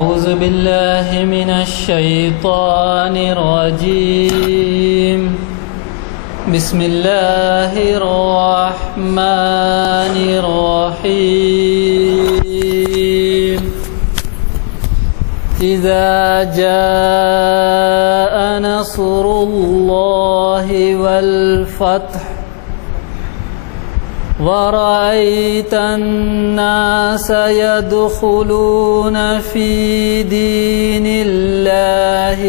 أعوذ بالله من الشيطان الرجيم. بسم الله الرحمن الرحيم. إذا جاء نصر الله والفتح ورأيت الناس يدخلون في دين الله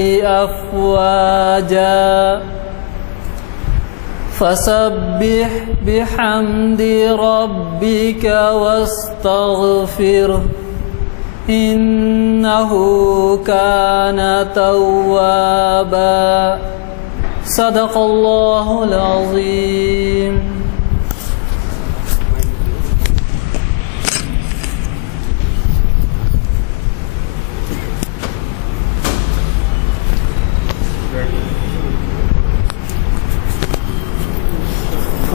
أفواجا فسبح بحمد ربك واستغفره إنه كان توابا. صدق الله العظيم.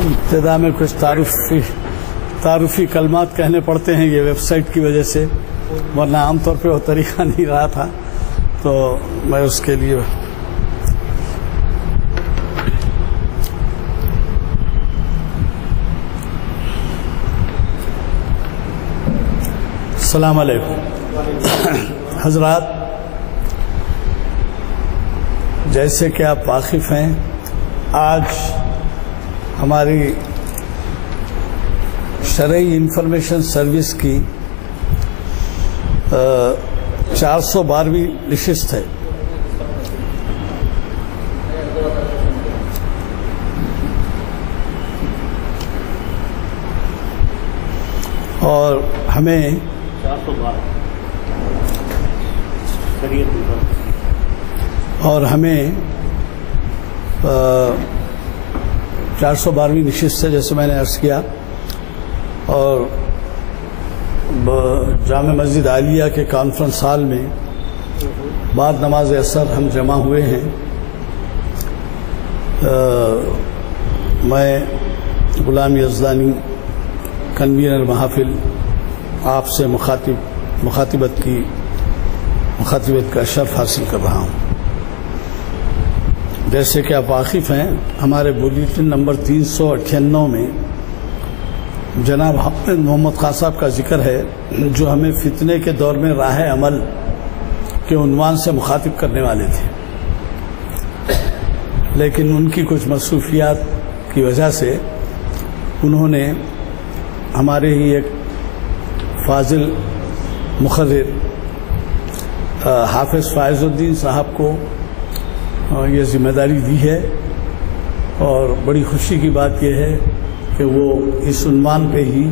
ابتدا میں کچھ تعارفی کلمات کہنے پڑتے ہیں یہ ویب سائٹ کی وجہ سے، ورنہ عام طور پہ وہ طریقہ نہیں رہا تھا، تو میں اس کے لیے السلام علیکم حضرات. جیسے کہ آپ واقف ہیں، آج ہماری شرعی انفارمیشن سروس کی 412ویں نشست ہے. اور ہمیں ہمیں 412ویں نشست ہے، جیسے میں نے عرض کیا، اور جامع مسجد عالیہ کے کانفرنس ہال میں بعد نماز عصر ہم جمع ہوئے ہیں. میں غلام یزدانی کنوینر محافل آپ سے مخاطبت کا شرف حاصل کر رہا ہوں. جیسے کہ آپ واقف ہیں، ہمارے بلیٹن نمبر 398 میں جناب حافظ محمد خان صاحب کا ذکر ہے، جو ہمیں فتنے کے دور میں راہ عمل کے عنوان سے مخاطب کرنے والے تھے، لیکن ان کی کچھ مصروفیات کی وجہ سے انہوں نے ہمارے ہی ایک فاضل مقرر حافظ فائز الدین صاحب کو یہ ذمہ داری دی ہے. اور بڑی خوشی کی بات یہ ہے کہ وہ اس عنوان پہ ہی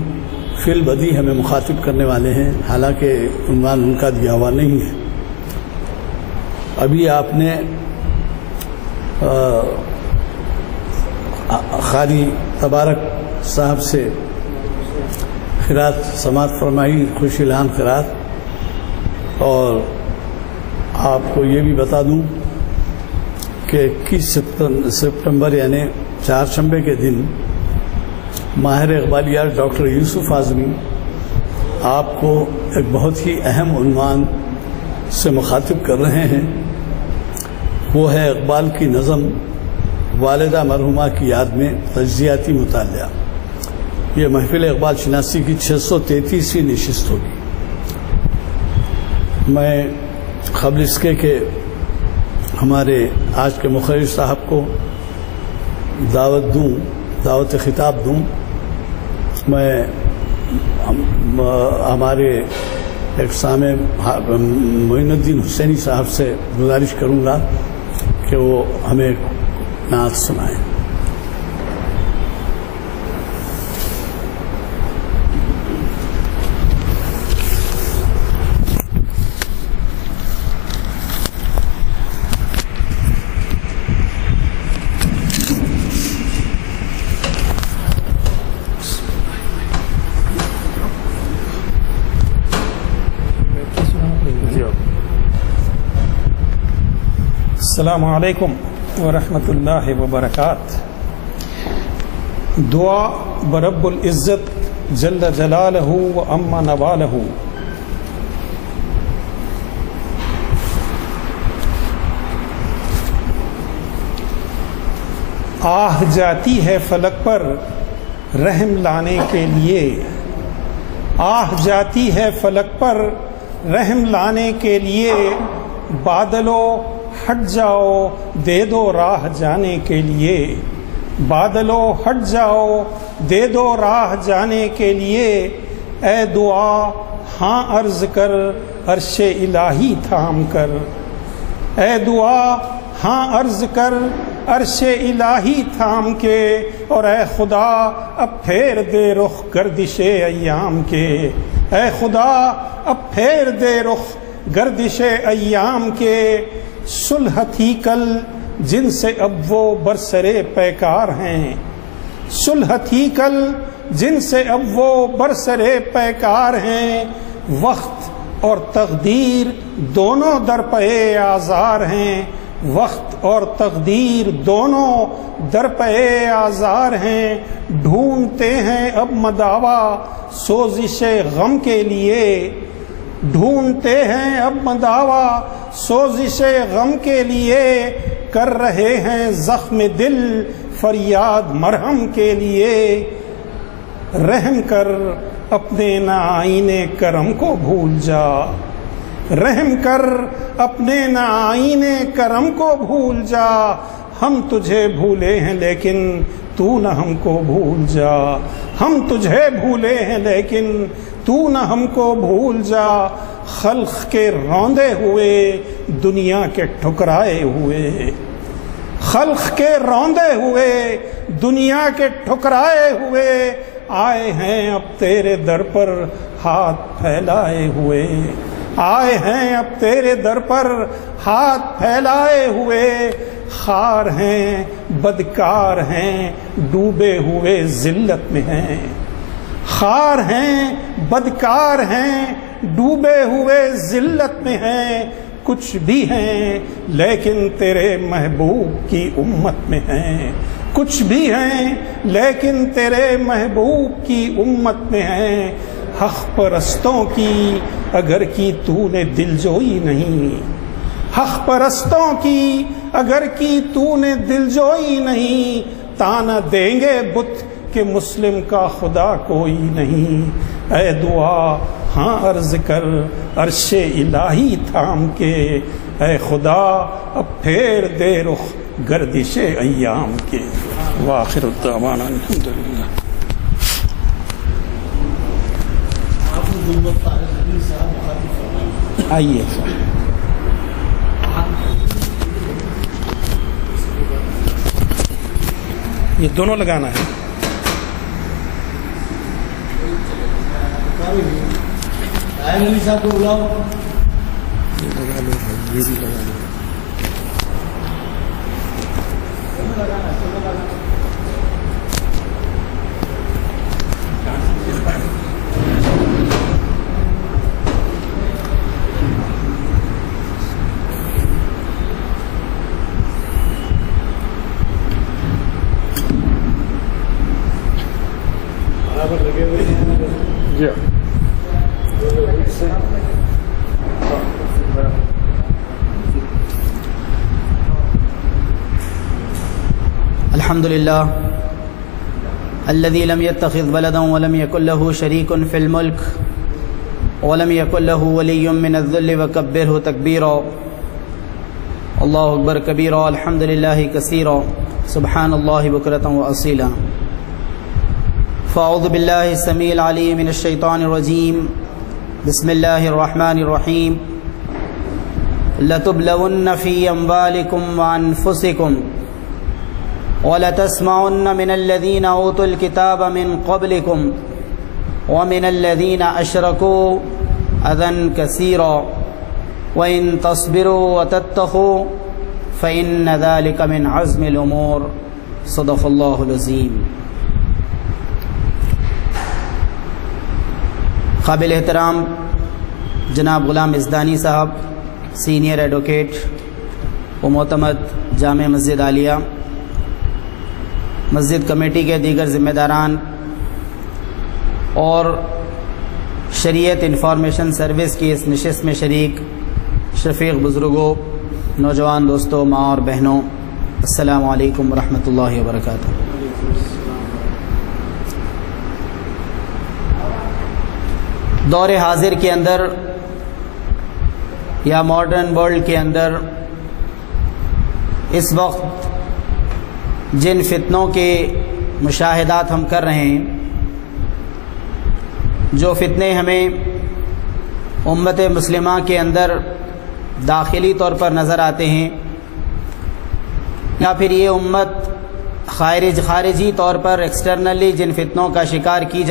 فی البدیہہ ہمیں مخاطب کرنے والے ہیں، حالانکہ عنوان ان کا دیا ہوا نہیں ہے. ابھی آپ نے قاری تبارک صاحب سے قرات سماعت فرمائی، خوش الہام قرات. اور آپ کو یہ بھی بتا دوں کہ 21 سپٹمبر یعنی چہارشنبے کے دن ماہر اقبالیات ڈاکٹر یوسف اعظمی آپ کو ایک بہت ہی اہم عنوان سے مخاطب کر رہے ہیں. وہ ہے اقبال کی نظم والدہ مرحومہ کی یاد میں تجزیاتی مطالعہ. یہ محفل اقبال شناسی کی 633ویں نشست ہوگی. میں قبل اس کے کہ ہمارے آج کے مقرر صاحب کو دعوت خطاب دوں، میں ہمارے ایک سامع معین الدین حسینی صاحب سے گزارش کروں گا کہ وہ ہمیں نعت سنائیں. السلام علیکم ورحمۃ اللہ وبرکاتہ. دعا برب العزت جل جلالہ و اما نوالہ آہ جاتی ہے فلک پر رحم لانے کے لیے، آہ جاتی ہے فلک پر رحم لانے کے لیے، بادلو ہٹ جاؤ دے دو راہ جانے کے لیے، بادلو ہٹ جاؤ دے دو راہ جانے کے لیے، اے دعا ہاں عرض کر عرش الہی تھام کر، اے دعا ہاں عرض کر عرش الہی تھام کے، اور اے خدا اب پھیر دے رخ گردش ایام کے، اے خدا اب پھیر دے رخ گردش ایام کے، صلح تھی کل جن سے اب وہ برسرے پیکار ہیں، صلح تھی کل جن سے اب وہ برسرے پیکار ہیں، وقت اور تقدیر دونوں در پے آزار ہیں، وقت اور تقدیر دونوں در پے آزار ہیں، ڈھونڈتے ہیں اب مداوا سوزش غم کے لیے، ڈھونڈتے ہیں اب مداوا سوزش غم کے لیے، کر رہے ہیں زخم دل فریاد مرہم کے لیے، رحم کر اپنے نائین کرم کو بھول جا، رحم کر اپنے نائین کرم کو بھول جا، ہم تجھے بھولے ہیں لیکن تو نہ ہم کو بھول جا، ہم تجھے بھولے ہیں لیکن تو نہ ہم کو بھول جا، خلق کے روندے ہوئے دنیا کے ٹھکرائے ہوئے، خلق کے روندے ہوئے دنیا کے ٹھکرائے ہوئے، آئے ہیں اب تیرے در پر ہاتھ پھیلائے ہوئے، آئے ہیں اب تیرے در پر ہاتھ پھیلائے ہوئے، خار ہیں بدکار ہیں ڈوبے ہوئے ذلت میں ہیں، خار ہیں بدکار ہیں ڈوبے ہوئے ذلت میں ہیں، کچھ بھی ہیں لیکن تیرے محبوب کی امت میں ہیں، کچھ بھی ہیں لیکن تیرے محبوب کی امت میں ہیں، حق پرستوں کی اگر کی تو نے دل جوئی نہیں، حق پرستوں کی اگر کی تو نے دل جوئی نہیں، تانا دیں گے بت کہ مسلم کا خدا کوئی نہیں، اے دعا ہاں عرض کر عرش الہی تھام کے، اے خدا اب پھیر دے رخ گردش ایام کے، وآخر الدعوانا الحمدللہ۔ آئیے یہ دونوں لگانا ہے، علی صاحب کو بلاؤ، یہ لگا لو، یہ بھی لگا لو۔ برابر لگے ہوئے ہیں، الحمد لله الذي لم يتخذ ولدا ولم يكن له شريك في الملك ولم يكن له ولي من الذل وكبره تكبيرا، الله أكبر كبيرا، الحمد لله كثيرا، سبحان الله بكرة وأصيلا، فأعوذ بالله السميع العليم من الشيطان الرجيم، بسم الله الرحمن الرحيم، لتبلون في أموالكم وأنفسكم وَلَتَسْمَعُنَّ مِنَ الَّذِينَ أُوتُوا الْكِتَابَ مِنْ قَبْلِكُمْ وَمِنَ الَّذِينَ أَشْرَكُوا أَذًى كَثِيرًا وَإِن تَصْبِرُوا وَتَتَّقُوا فَإِنَّ ذَلِكَ مِنْ عَزْمِ الْأُمُورِ، صدق اللہ العظیم۔ قابل احترام جناب غلام ازدانی صاحب، سینئر ایڈوکیٹ و معتمد جامع مسجد عالیہ، مسجد کمیٹی کے دیگر ذمہ داران اور شریعت انفارمیشن سروس کی اس نشست میں شریک شفیق بزرگوں، نوجوان دوستوں، ماں اور بہنوں، السلام علیکم ورحمۃ اللہ وبرکاتہ۔ دور حاضر کے اندر یا ماڈرن ورلڈ کے اندر اس وقت جن فتنوں کے مشاہدات ہم کر رہے ہیں، جو فتنے ہمیں امت مسلمہ کے اندر داخلی طور پر نظر آتے ہیں، یا پھر یہ امت خارجی طور پر ایکسٹرنلی جن فتنوں کا شکار کی